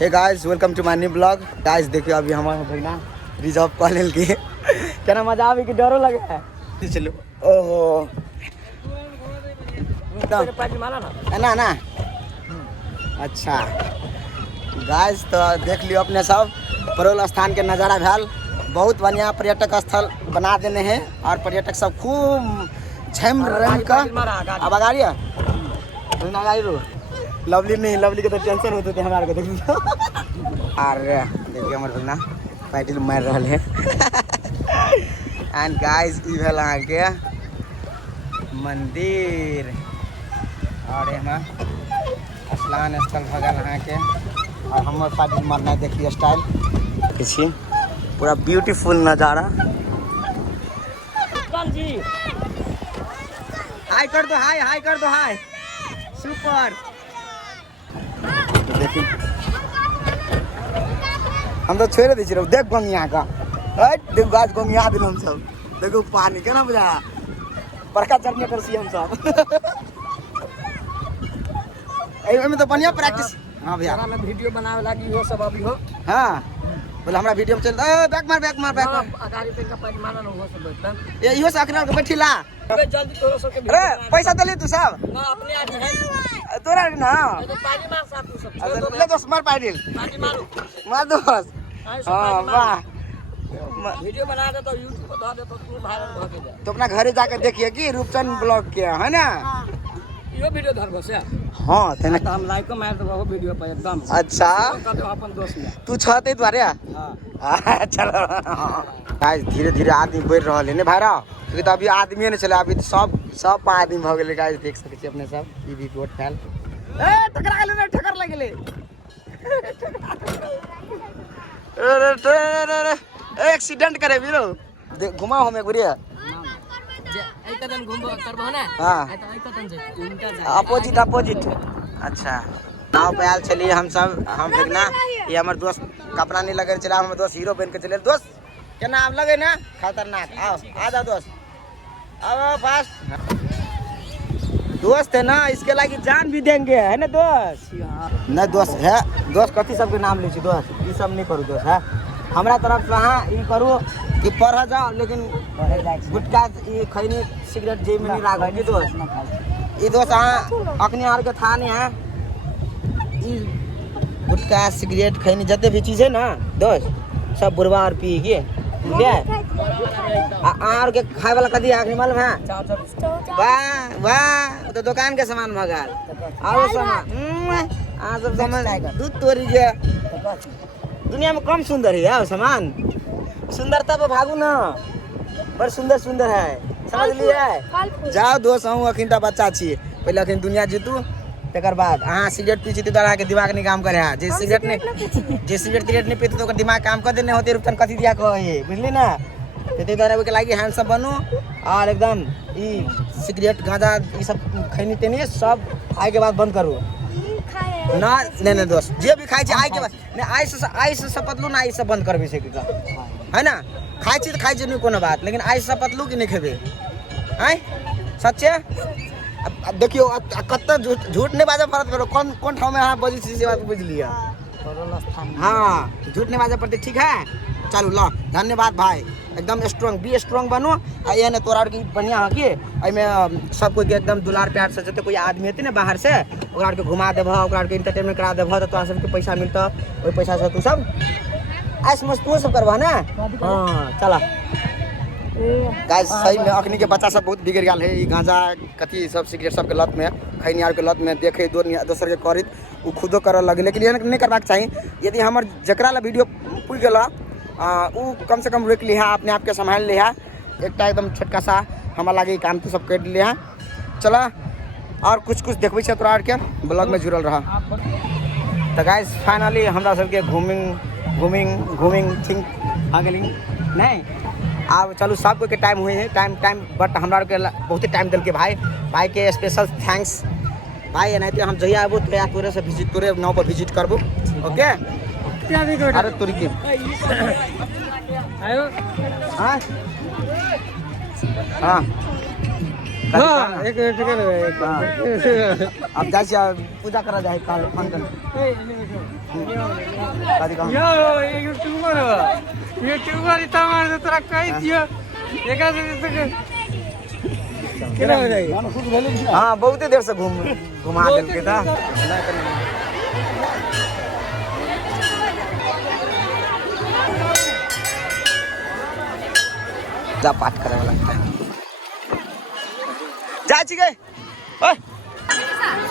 Hey guys welcome to my new blog. Guys देखियो अभी हमारे भैया रिजर्व कॉलेज के क्या मजा आवे कि डरो लगे है। चलो ओहो ना ना अच्छा गाइस तो देख लियो अपने सब परोल स्थान के नज़ारा भेल। बहुत बढ़िया पर्यटक स्थल बना देने हैं और पर्यटक सब खूब झम रंग का अब गाड़ी लवली नहीं लवली के तो टेंशन होते थे हमारे को देख लियो और देखिए हमारे भगना पैटिल मार रहा है एंड गाइस ई भेल अहाँ के मंदिर और यहाँ स्नान स्थल भगल अहाँ के और हमर पैटिल मारना देखिए स्टाइल देखिए पूरा ब्यूटीफुल नज़ारा। हाय कर दो हाय हाय कर दो हाय सुपर। देखिए हम तो छोड़ दी रहे देख गंगिया का देख गाछ गंगिया दिल हम सब देखो पानी केना बुझा बड़का चढ़ने कर सी हम सब एमे तो बढ़िया प्रैक्टिस। हां भैया मैं वीडियो बनावे लागी हो सब अभी हो। हां बोले हमरा वीडियो में चल बैक मार अगाड़ी पे का पैर मारना हो सब बैठ ये इहो से अखरा के बैठिला जल्दी तोरो सब के अरे पैसा दे ले तू सब ना अपने आज है तोरा ना तो पानी मार साथ तू सब ले दोस्त मार पानी मारो मार दोस्त। हां वाह वीडियो बना दे तो YouTube पे डाल दे तो तू वायरल हो जाए तो अपना घरे जाकर देखिए कि रूपचंद ब्लॉग के है ना यो वीडियो धर बस। हां तेने हम लाइक को मार दो वीडियो पे एकदम अच्छा अपन दोस्त में तू छते द्वारे। हां चलो गाइस धीरे धीरे आदमी बढ़ रहा है ने भाईरा क्योंकि तो अभी आदमी नहीं चले अभी सब आदमी भ गेले गाइस देख सके छी अपने सब ई भी रोड फैल ए टकरा गेले ठकर लग गेले अरे एक्सीडेंट करे वीरो घुमाओ हमें गुरिया ए कदम घुमबो करबो ना। हां ए कदम जे उल्टा जाए अपोजिट अच्छा नाव पे आल चलिए हम सब हम देखना ये हमर दोस्त कपड़ा नहीं लगे चला हमर दोस्त हीरो बन के चले दोस्त क्या नाम लगे ना खतरनाक आओ आ जाओ दोस्त आओ फास्ट दोस्त है ना इसके लागी जान भी देंगे है ना दोस्त ना दोस्त है दोस्त कथी सबके नाम ले छी दोस्त ई सब नहीं करू दोस्त है हमरा तरफ से। हाँ ई करू कि पढ़ जाओ लेकिन गुटखा ई खैनी सिगरेट जे में नहीं राख की दोस्त ई दोस्त हाँ अखनी आर के था नहीं है ई गुटखा सिगरेट खैनी जते भी चीज है ना दोस्त सब बुरवा और पी के ले आर के खाए वाला कदी आखिरी मालूम है वाह वाह तो दुकान के सामान भगाल और सामान आ सब सामान दूध तोरी जे दुनिया में कम सुंदर है सामान सुंदरता पे भागू ना बड़ सुंदर है समझ लिए। जाओ दोस्त हूँ अखिन बच्चा छी पहले अखिन दुनिया जीतू तकर बाद अहाँ सिगरेट पी छी तो के दिमाग नहीं काम करे जे सिगरेट नहीं पीते तो दिमाग काम कर देने होते रुपचन कथी दिया कहे बुझली ना ते द्वारा के लागी हैंडसम बनू और एकदम ई सिगरेट गांजा ई सब खैनी तेनी सब आए के बाद बंद करू ना नहीं दोस्त जे भी खाई आई के बाद आई से सपतलू ना आई से बंद करबे से है ना खाई छी तो खाई छी नहीं कोनो बात लेकिन आई से सपतलू कि नहीं खेबे आय सच्चे। अब देखियो कत झूठ नहीं बाजे फरत करो कौन ठाव में बजी छी से बात बुझ लिया। हाँ झूठ नहीं बाजे पड़ते ठीक है चलो ला धन्यवाद भाई एकदम स्ट्रांग बनो ये ने तोरा की बढ़िया है कि एमे सब कोई के एकदम दुलार प्यार से जते कोई आदमी हेते ना बाहर से ओकरा के घुमा देबह ओकरा के एंटरटेनमेंट करा देबह तो तोरा सबके पैसा मिलता ओई पैसा से तू सब ऐस मस्त तू सब करबा ना। हां चला गाइस सही में अखनी के बच्चा सब बहुत बिगड़ गेल है ई गांजा कथी सब सिगरेट सब के लत में खैनी आर के लत में देखे दोसर के करित उ खुदो करे लगे लेकिन ये नहीं करबाक चाहिए। यदि हमर जकरा ला वीडियो पुल गेला उ कम से कम रोक लिहा अपने आप के संभाल लिहा एकटा एकदम छोटका सा हमरा लागे काम तो सब कर लिहा चला और कुछ देखबै छै तोरा आर के ब्लॉग में जुड़ल रहा। तो गाइस फाइनली हमरा सबके घूमिंग थिंक आ गेली नहीं अब चलू सब कोई के टाइम हुए है टाइम बट हमरा के बहुत टाइम दिल के भाई के स्पेशल थैंक्स भाई नहीं हम जहिया आबो तोरे से विजिट तोरे नाव पर विजिट करबो ओके। अरे तोरी के आयो हां हां हाँ एक अब जाइए पूजा करा जाए काल मंगल यूट्यूबर इतना मार तोरा कह दियो एक हाँ बहुते देर से घुमा दिल था जा पाठ करे वाला जा छिके ओए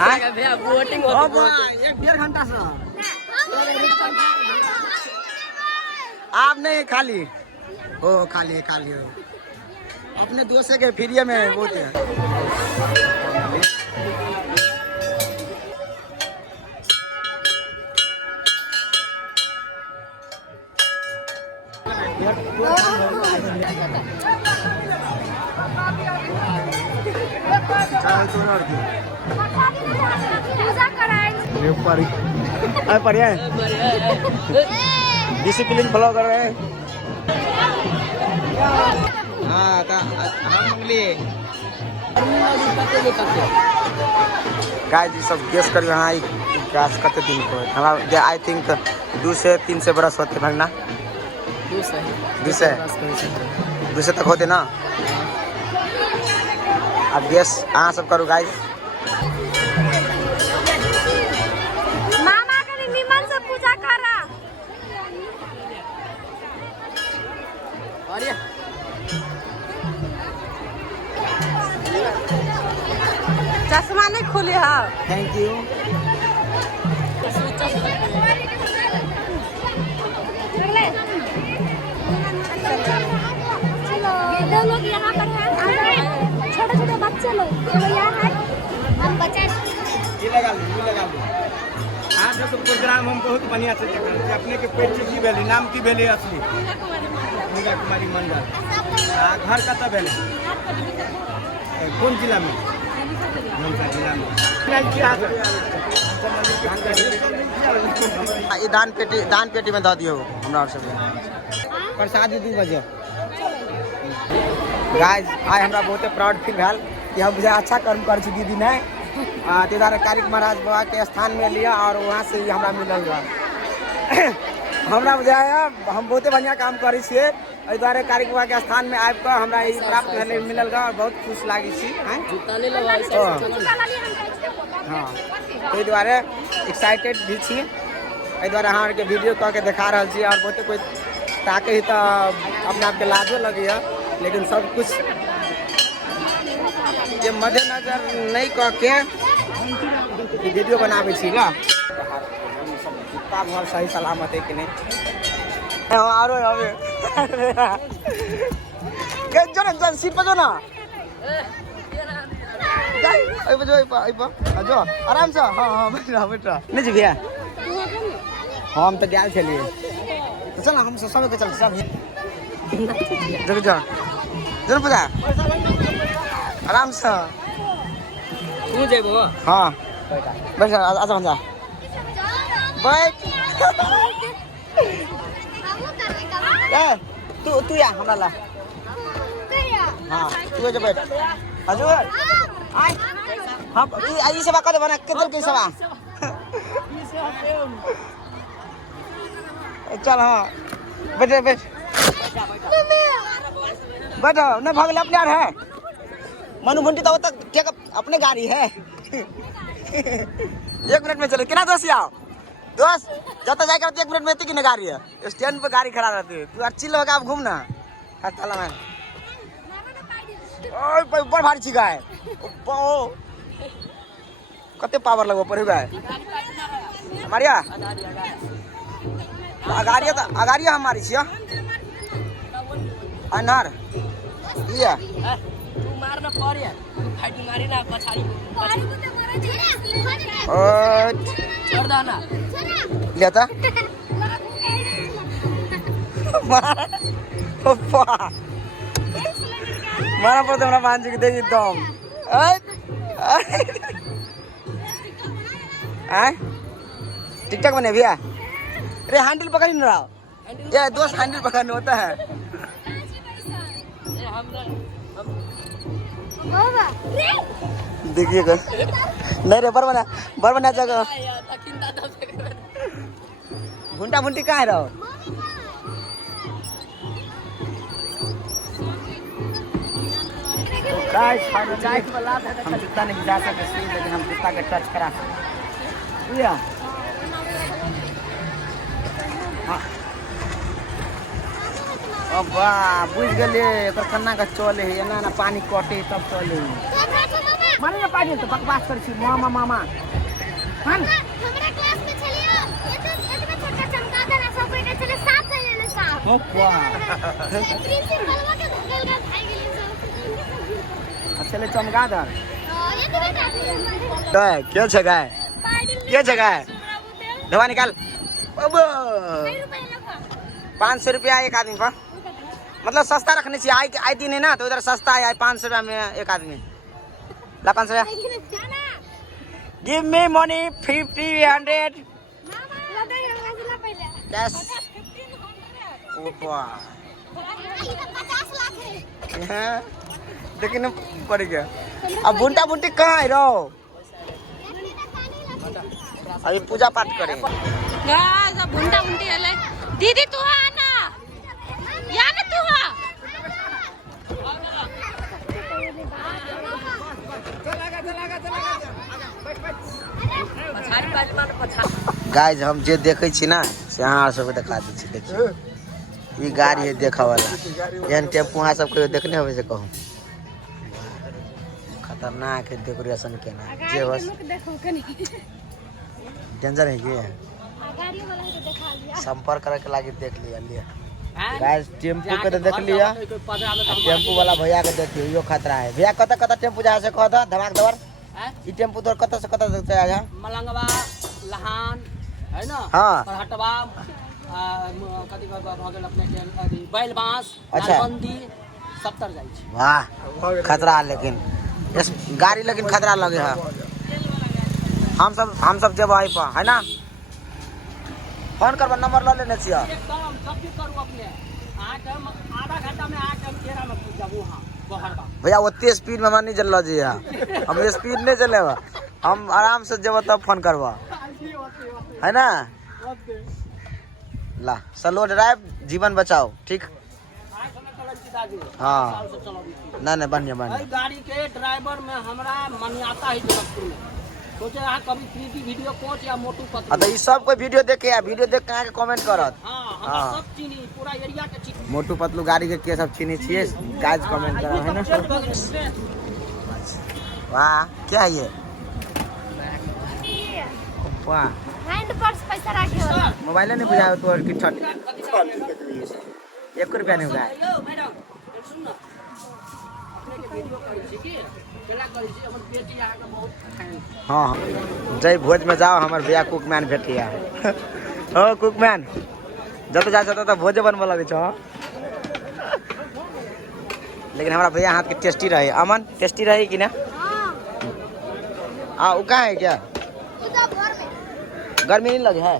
हां भैया वोटिंग हो एक डेढ़ घंटा से आप नहीं खाली ओ खाली अपने दोस्त के फ्री में वोट है डिसिप्लिन फॉलो कर रहे हैं हाँ गाइस ये सब गेस कर हाँ गाछ कते दिन को हमरा आई थिंक 2 से 3 से बरस होते भगना 2 से तक होते ना अब गेस अहाँ सब करू गाइस मामा के निमन से पूजा करा अरे चश्मा नहीं खोले हा थैंक यू दो लोग यहाँ पर हैं छोटे बच्चे लोग यहाँ है हम बच्चे ये लगा लो आज तो प्रोग्राम हम बहुत बढ़िया से देख रहे हैं अपने के पेट की भेली नाम की भेली असली मीरा कुमारी मंडल घर का तब भेली कौन जिला में जिला में ये दान पेटी में दे दियो हमरा सब प्रसाद 2 बजे गाइस आज हमरा बहुत प्राउड फील भेल कि हम बुझा अच्छा कर्म कर छी दीदी ने तेदार कारिक महाराज बाबा के स्थान में लिया और वहाँ से ही हमरा मिलल बा हमरा बुझाया हम बहुते बढ़िया काम करै छियै एहि दुआरे कारिक बाबा के स्थान में आबि कऽ हमरा ई प्राप्त भेल मिलल गा और बहुत खुश लागी छी हाँ ताहि दुआरे एक्साइटेड भी छी एहि दुआरे अहाँ के वीडियो कऽ के देखा रहल छी और बहुते कोई ताके ही तो अपने आप के लाजो लगैया लेकिन सब कुछ ये मद्देनजर नहीं कह के वीडियो बनाबे छी गा जितना भर सही सलामत है कि नहीं आरो अबे के जन सीट पे जो ना जाई ओइ बजो जो आराम से हां बैठा नहीं जी भैया हम तो गेल छलिए तो चल हम सब के चल सब जग जा जन पता आराम से तू जेबो हां बैठ आजा जा बैठ ए तू या हमरा ला हां तू जे बैठ हजुर आइ हां ई सेवा कर बना के के सेवा चल हां बैठ नहीं भागल अपने यार है मनु भंटी तो तक क्या अपने गाड़ी है 1 मिनट में चलो कितना दोस्त आओ दोस्त जब जाए करते 1 मिनट में कितनी गाड़ी है स्टैंड पे गाड़ी खड़ा रहती है तू अच्छी लगा आप घूमना चला मैं ऊपर भारी छिका है कते पावर लगो पर हमारिया अगाड़िया हमारी छिया अनार ये तू मारना पड़े फाइटिंग मारी ना पछाड़ी छोड़ दो ना लेता मारा पड़ता हमरा पांच के देखी दम टिकटॉक बने भैया अरे हैंडल पकड़ नहीं रहा ये दोस्त हैंडल पकड़ना होता है देखिए नहीं रे बरबना जगह घुंटा भुंटी कहाँ रहो हम जूता नहीं जा सकते लेकिन हम जूता के टच करा सकते अब बुझ गए कन्ना का चले है ना ना पानी कटे तब चले माने ना पानी तो बकवास कर छी मामा मामा हां हमरा क्लास में छलिए एतने छोटा चमगादड़ आ सब के चले साथ ले ले साथ ओपा प्रिंसिपलवा के धकेल के भाई गेली सब चले चमगादड़ ये तो बेटा तो क्या जगह है क्या जगह है दवा निकाल अब 500 रुपया एक आदमी पर मतलब सस्ता रखने चाहिए आई दिन है ना तो उधर सस्ता है 500 रुपया में एक आदमी ला 500 रुपया गिव मी मनी 50 100 कैश ओपा 50 लाख है लेकिन पड़ गया अब बुंटा बुंटी कहाँ है रो अभी पूजा पाठ करें बुंटा बुंटी है दीदी तू आना या ना तू गाइज हम जे देखे छी ना से अहाँ सबके दिखा दै छी देखिए ई गाड़ी है देखा वाला एहन टेम्पू अहाँ सब देखने होवे से कहूँ खतरनाक है डेकोरेशन केना जे बस डेंजर है ये गाड़ी वाला के दिखा लिया संपर्क करे के लागी देख लिया गाइस टेम्पू के देख लिया टेम्पू वाला भैया के देखियो यो खतरा है भैया कत टेम्पू जा से कहत धमाक दवर ई टेम्पू तोर कत से कत से आ जा मलंगवा लहान है ना हां हटवा कथि भ गेल अपने के बैल बांस अच्छा बंदी 70 जाई छै वाह खतरा लेकिन इस गाड़ी लेकिन खतरा लगे है हम सब जब आई पा है ना फोन करबा नंबर ले लेने छियै एकदम जब भी करू अपने आधा घंटा में आके हम तेरा में पहुंच जाबू हां बहरबा भैया ओते स्पीड में हम नहीं चल जी हम स्पीड नहीं चलेबा हम आराम से जब तब फोन करबा है ना ला स्लो ड्राइव जीवन बचाओ ठीक हाँ ना बढ़िया गाड़ी के ड्राइवर में हमरा मान्यता है जनकपुर में सोचे आ कभी 3D वीडियो कोच या मोटू पतलू तो ई सब कोई वीडियो देख के आके कमेंट करत हां सब चीनी पूरा एरिया के चीनी मोटू पतलू गाड़ी के सब चीनी छिए गाइस कमेंट करो है ना वाह क्या है ये वाह हैंड पर्स पैसा रखे वाला मोबाइल नहीं बुझाओ तो और किछन 1 रुपया नहीं बुझाए मैडम सुन ना अपने के वीडियो करै छी की केला करै छी हमर बेटी आ के बहुत फैन हाँ जय भोज में जाओ हमार भैया कुकमैन भेटिया ओ कुकमैन जब जा तो भोजे बनबे लगे छ लेकिन हमारा भैया हाथ के टेस्टी रहे अमन टेस्टी रहे कि ना हाँ वो कहाँ है क्या गर्मी नहीं लगे है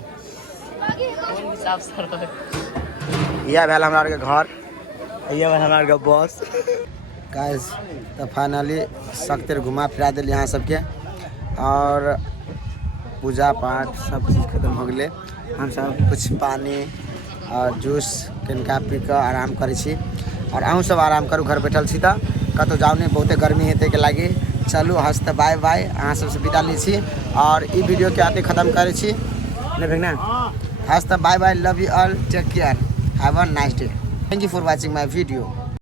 यह भेल हमरा के घर यह भेल हमरा के बस गाइस तो फाइनली सख्तर घुमा फिरा दिल यहाँ सबके और पूजा पाठ सब चीज़ खत्म हो गए हम सब कुछ पानी और जूस किनका पी कर आराम करै छी और अहूँ सब आराम करू घर बैठल छी तो कतौ जाओ नहीं बहुते गर्मी है ताहि लगी चलू हंस तो बाय बाय अहाँ सबसे विदा ली छी और ई वीडियो के आते खत्म करै छी नहीं भैया हंस तो bye bye love you all take care have a nice day thank you for watching my video